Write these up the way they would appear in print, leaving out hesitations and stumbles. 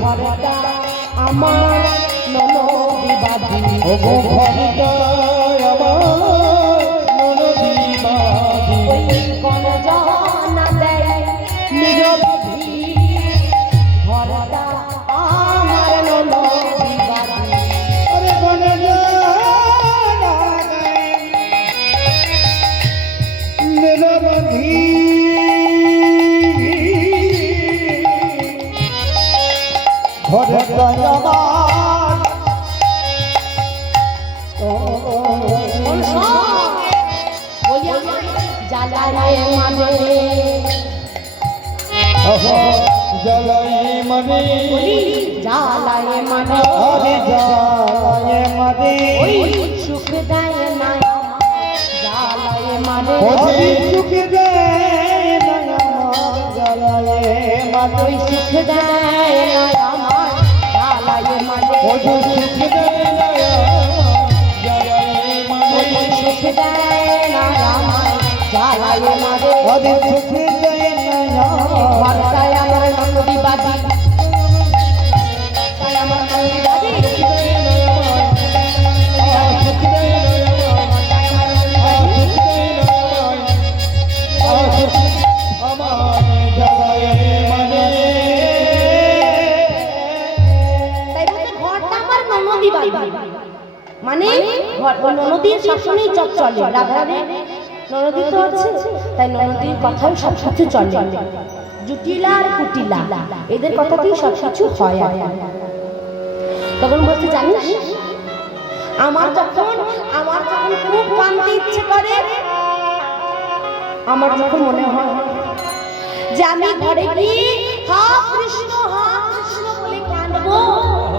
ঘরটা আমার ননদি বাঁধি ওগো ঘরটা আমার ননদি বাঁধি ওই কোন জানা দেয় নিরবধি ঘরটা আমার ননদি বাঁধি আরে কোন জানা নিরবধি ঘরটা আমার জ্বালায় মানে জ্বালায় মানে জ্বালায় মানে আরে জ্বালায় মানে সুখ দেয় না জ্বালায় মানে সুখ দেয় না জ্বালায় মানে সুখ দেয় না আমার জ্বালায় মানে সুখ দেয় না জ্বালায় মানে সুখ দেয় না আমার জ্বালায় মানে আরে সুখ দেয় না ঘরটায় আমার ননদি বাঁধি তাই আমার ননদি বাঁধি মানে ননদীর সবসময় চপ চলে রাধারানীর ননদী তো আছে তাই ননদীর কথাই সব কিছু চলে জুটিলা আর কুটিলা এদের কথাতেই সব কিছু হয় তখন বলতে জানিস আমার যখন খুব কাঁদতে ইচ্ছে করে আমার যখন মনে হয় যে আমি ঘরে গিয়ে হা কৃষ্ণ বলে কাঁদবো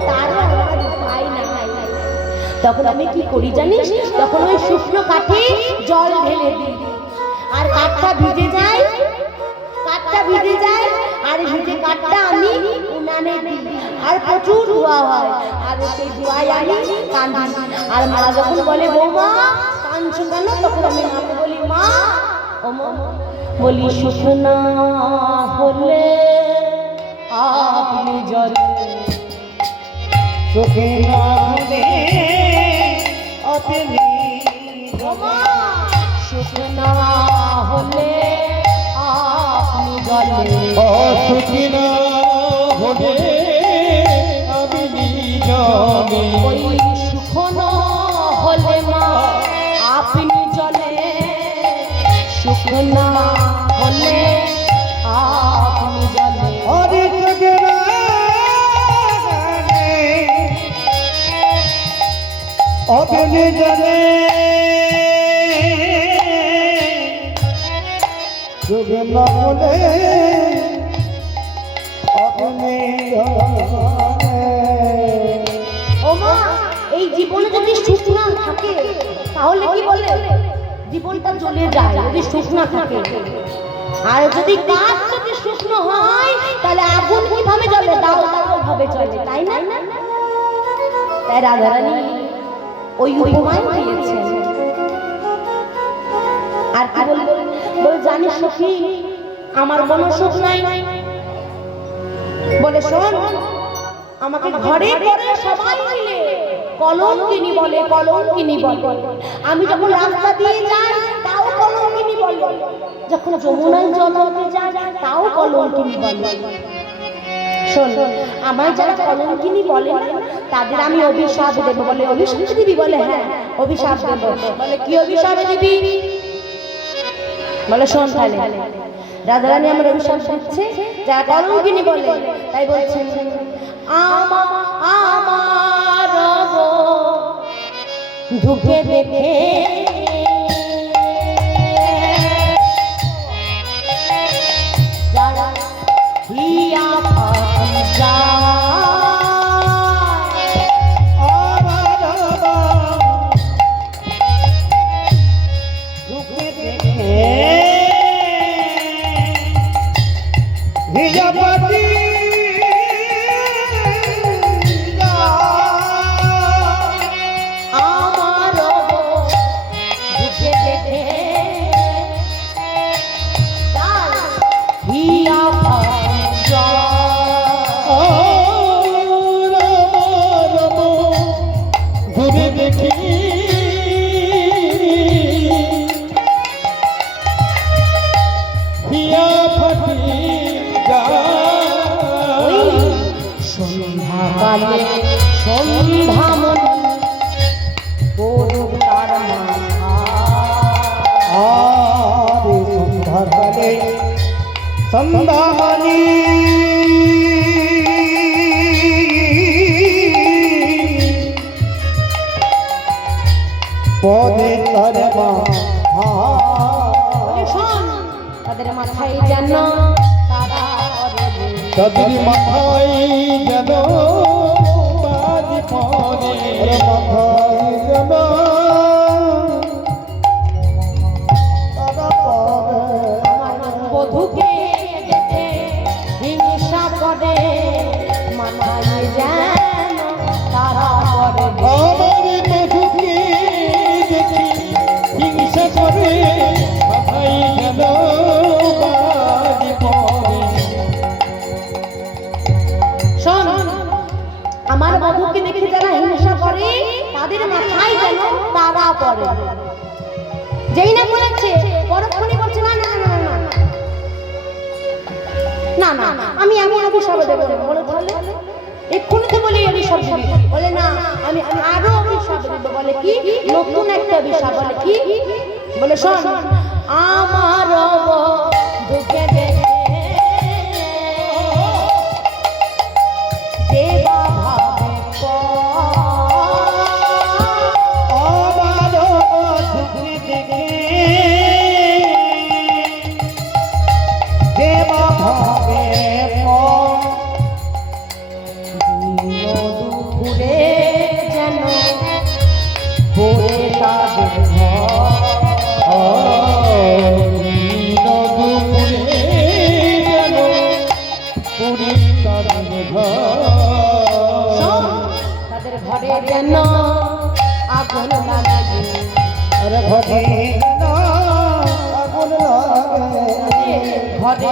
তার উপায় নাই তখন আমি কি করি জানিস তখন ওই শুকনো কাঠে জল ঢেলে দিই আর কাঠটা ভিজে যায় আর ভিজে কাঠটা আমি উনানে দিই আর প্রচুর ধোয়া হয় আর সেই ধোয়ায় আমি কাঁদি আর মা যখন বলে বৌমা কাঁদছো কেন তখন আমি মাকে বলি মা ও মা বলি শুকনো হলে আপনি জল সুখে না হলে আপনি শুকনো হলে আপনি জলে সুখী না হলে আপনি জলে ওই শুকনো হলে মা আপনি জলে শুকনো হলে আপনি জলে আরে আপনি জানে সুখ না হলে আপনি ও মা এই জীবনে যদি সুখ না থাকে তাহলে কি বলে জীবনটা জ্বলে যায় যদি সুখ না থাকে আর যদি কাঠ যদি শুকনো হয় তাহলে আগুন কিভাবে জ্বলে দাও ভাবে চলে তাই না তাই রাধারানী ওই উপমায় দিয়েছেন আর কি বলে জানিস সখী আমার কোনো সুখ নাই বলে শোন আমাকে ঘরে ঘরে সবাই মিলে কলঙ্কিনী বলে আমি যখন রাস্তা দিয়ে যাই তাও কলঙ্কিনী বলে যখন যমুনায় জল আনতে যাই তাও কলঙ্কিনী বলে শোন আমার যারা কলঙ্কিনী বলে তাদের আমি অভিশাপ দেবো বলে অভিশাপ দিবি বলে হ্যাঁ অভিশাপ দেবো বলে কি অভিশাপ দিবি বলে শোন তাহলে রাধারানী আমার অভিশাপ দিচ্ছে যারা কলঙ্কিনী বলে তাই বলছেন আমার ঢুকে দেখে যারা হিয়া যা আমার হিয়া ফাটি ওই যায় সন্ধ্যাকালে সন্ধ্যামণি পড়ুক তার মাথা। আরে সন্ধ্যাকালে সন্ধ্যামণি পদে তার মাথা বলে শোন, তাদের মাথায় যেন তারা পড়ে। তাদের মাথায় যেন বাজি পড়ে মাথায় যেন তারা পড়ে আমার বধূকে দেখে হিংসা করে, মাথায় যেন তারা পড়ে। আমার বধূকে দেখি হিংসা করে মাথায় যেন বাজি পড়ে শোন, আমার বধূকে দেখে যারা হিংসা করে তাদের মাথায় যেন তারা পড়ে। যেই না বলেছে পরক্ষণে বলছে না না না না না না না, আমি এমন অভিশাপ দেবো না। বলে তাহলে এক্ষুনি তো বলি অভিশাপ দিবি। বলে না, আমি আরো অভিশাপ দেব। বলে কি? নতুন একটা অভিশাপ। বলে কি? বলে শোন, আমার বধূকে দেখে দেবা ভাবে আমার বধূকে দেখে দেবা ভাবে দুপুরে যেন পড়ে তাদের তাদের ঘরে যেন আগুন লাগে। ঘরে আগুন লাগে ঘরে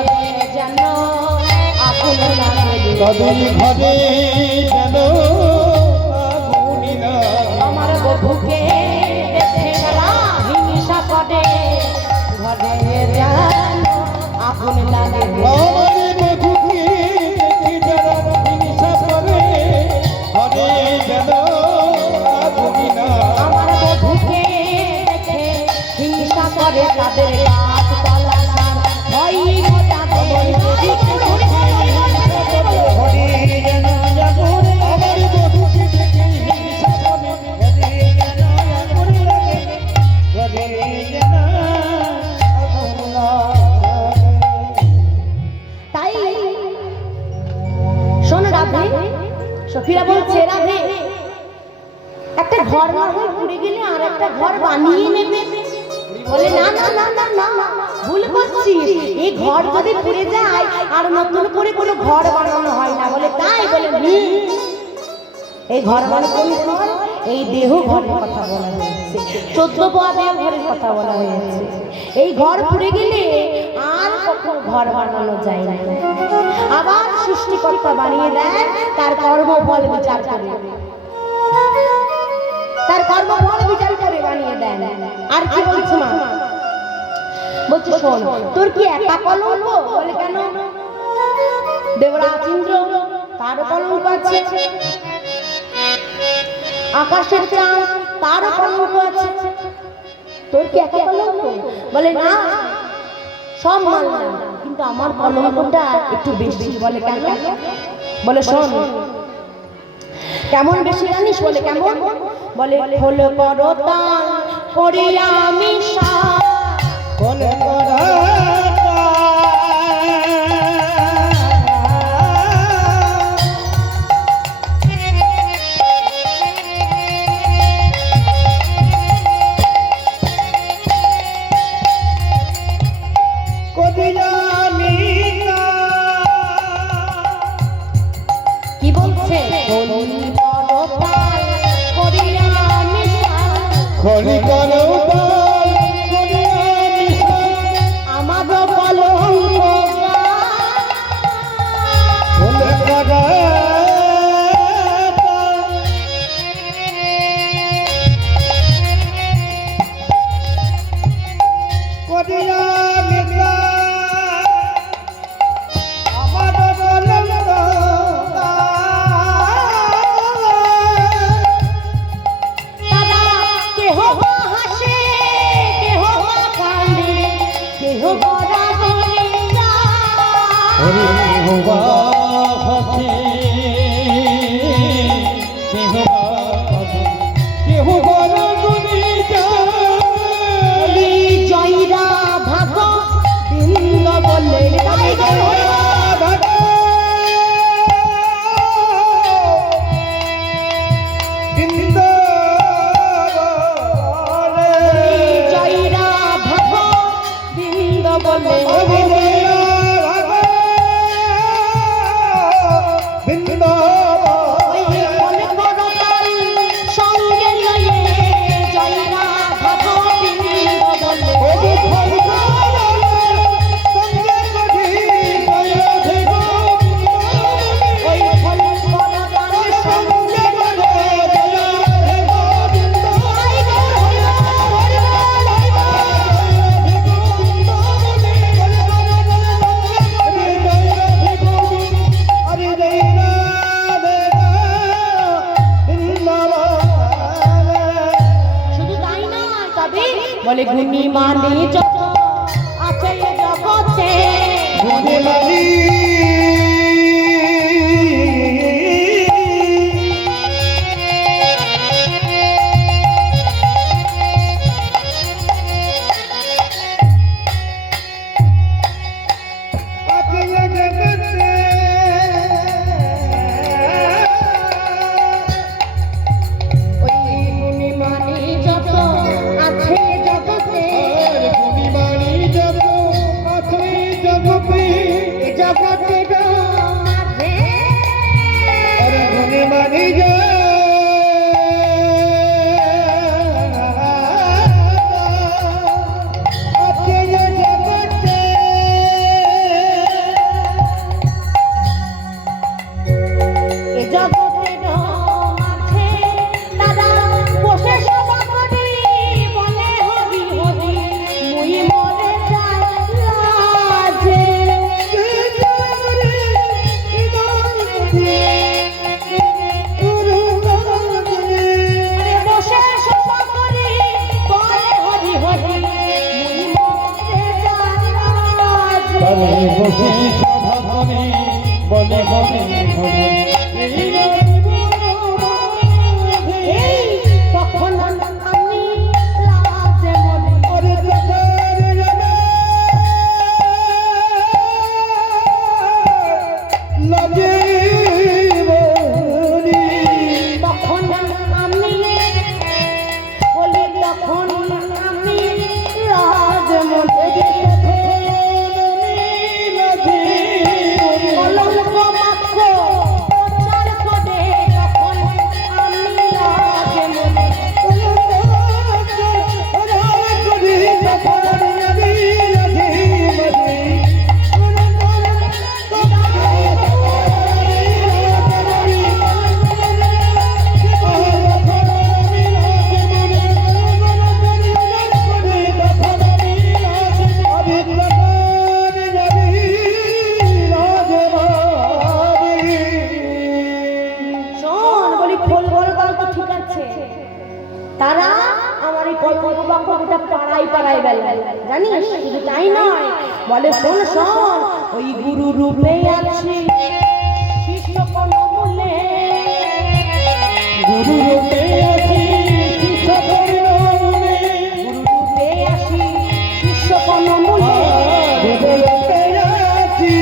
যেন আগুন লাগে। তাদের ঘরে যেন আগুন লাগে আমার বধূকে দেখে যারা হিংসা করে, ঘরে যেন আগুন লাগে। আমার বধূকে দেখে যারা হিংসা করে ঘরে যেন আগুন লাগে আমার বধূকে দেখে হিংসা করে, তাদের গাছ পালা ভয় তাদের ঘরে যেন আগুন আমার বধূকে দেখে হিংসা করে ঘরে যেন আগুন লাগে ঘরে যেন আগুন লাগে তাই শোন রাধে, সখীরা বলছে রাধে, একটা ঘর না হয় পুড়ে গেলে আর একটা ঘর বানিয়ে নেবে। বলে না না না না না, ভুল করছিস। এই ঘর যদি পুড়ে যায় আর নতুন করে কোনো ঘর বানানো হয় না। বলে তাই? বলে এই ঘর মানে কোন ঘর? এই দেহ ঘরের কথা বলা হয়েছে, 14 পোয়া দেহ ঘরের কথা বলা হয়েছে। এই ঘর পুড়ে গেলে আর কখনো ঘর বানানো যায় না। আবার সৃষ্টিকর্তা বানিয়ে দেন, তার কর্মফল বিচার করে, তার কর্মফল বিচার করে বানিয়ে দেন। আর কি বলছো মা? বলছে শোন, তোর কি একা কলঙ্ক? বলে কেন? দেবরাজ ইন্দ্র তার কলঙ্ক আছে, আকাশের চাঁদ তার কলঙ্ক আছে, তোর কি একা কলঙ্ক? বলে না, সব মানলাম, কিন্তু আমার কলঙ্কটা একটু বেশি। বলে কেন? বলে শোন, কেমন বেশি জানিস? বলে কেমন? বলে হল করতা করিয়া আমি বলে কি বলছে? খলি করো আমাদের কলঙ্ক বলে করা করিয়া মিশা ওরে কেহবা হাসে কেহবা হাসে কেহবা গুনি বলি জয়রা ভাগ বৃন্দ বলে তাই গো জয়রা ভাগ বৃন্দ বলে ওই ফল করতাল সঙ্গে লয়ে জয়রা ভাগ বৃন্দ বলে ওই ফল করতাল সঙ্গে শুধু তাই নয় তবে বলে গুণী মানে যত আছে এ জগতে ওই গুণী মানে যত আছে এ জগতে এ জগতে গো মাঝে এ জগতে গো মাঝে দাদা বসে সভা করি বলে হরি হরি মুই মরে যাই লাজে আরে বসে সভা করি বলে হরি হরি মুই মরে যাই লাজে বসে সভা করে বলে বলে বলে এই তখন আমি লাজে মরে তখন আমি বলি তখন আমি লাজে মরে কলঙ্ক মাত্র প্রচার করে তখন আমি লাজে শোন বলি খোল বড় বড় তো ঠিক আছে তারা আমার এই কল্প বাক্যটা পাড়ায় পাড়ায় বেলায় জানিস শুধু তাই নয় বলে শোন শোন ওই গুরু রূপে আছে শিষ্য কলমূলে গুরু রূপে আছি শিষ্য কর্মমূলে গুরু রূপে আসি শিষ্য কলমূলে গুরু রূপে আছি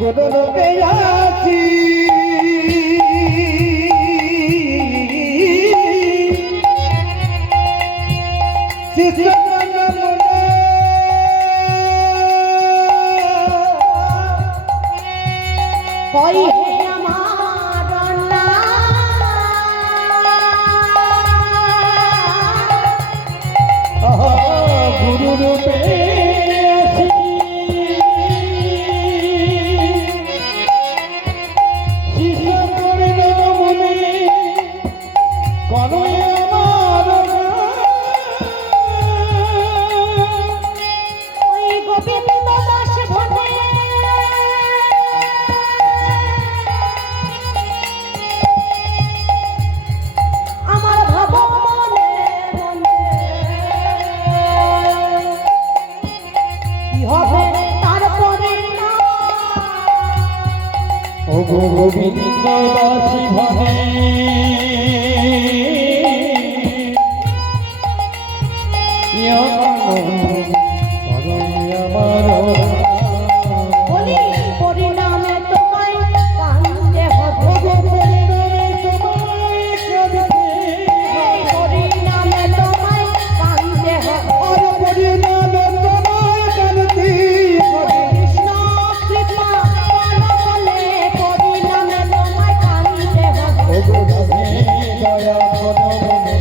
গোদরতে আছি শিষ্য হবে তারপরে না ও গোবিন্দ দাসী ভাবে বলি পরিণামে তোমায় কাঁদতে হবে পরিণামে তোমায় কাঁদতে হবে কৃষ্ণ কৃপা করো বলে পরিণামে তোমায় কাঁদতে হবে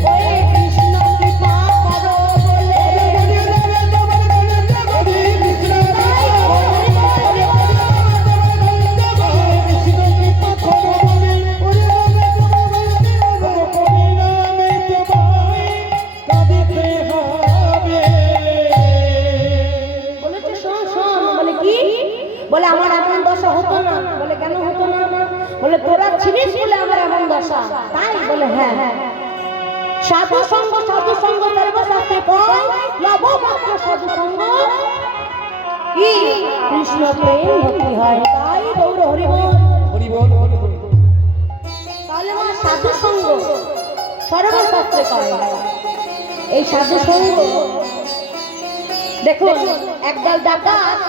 ওই কৃষ্ণ কৃপা করো বলে বলেছে শোন শোন বলে কি বলে আমার এমন দশা হতো না বলে কেন হতো না বলে তোরা ছিলিস বলে আমার এমন দশা তাই বলে হ্যাঁ সাধু সঙ্গ সর্বশাস্ত্রে কয় নবমাত্র সাধু সঙ্গ কি কৃষ্ণ প্রেম ভক্তি হয় তাই গৌর হরিবল তাহলে আমার সাধু সঙ্গ সর্বশাস্ত্রে কয় এই সাধু সঙ্গ দেখুন একদল ডাকাত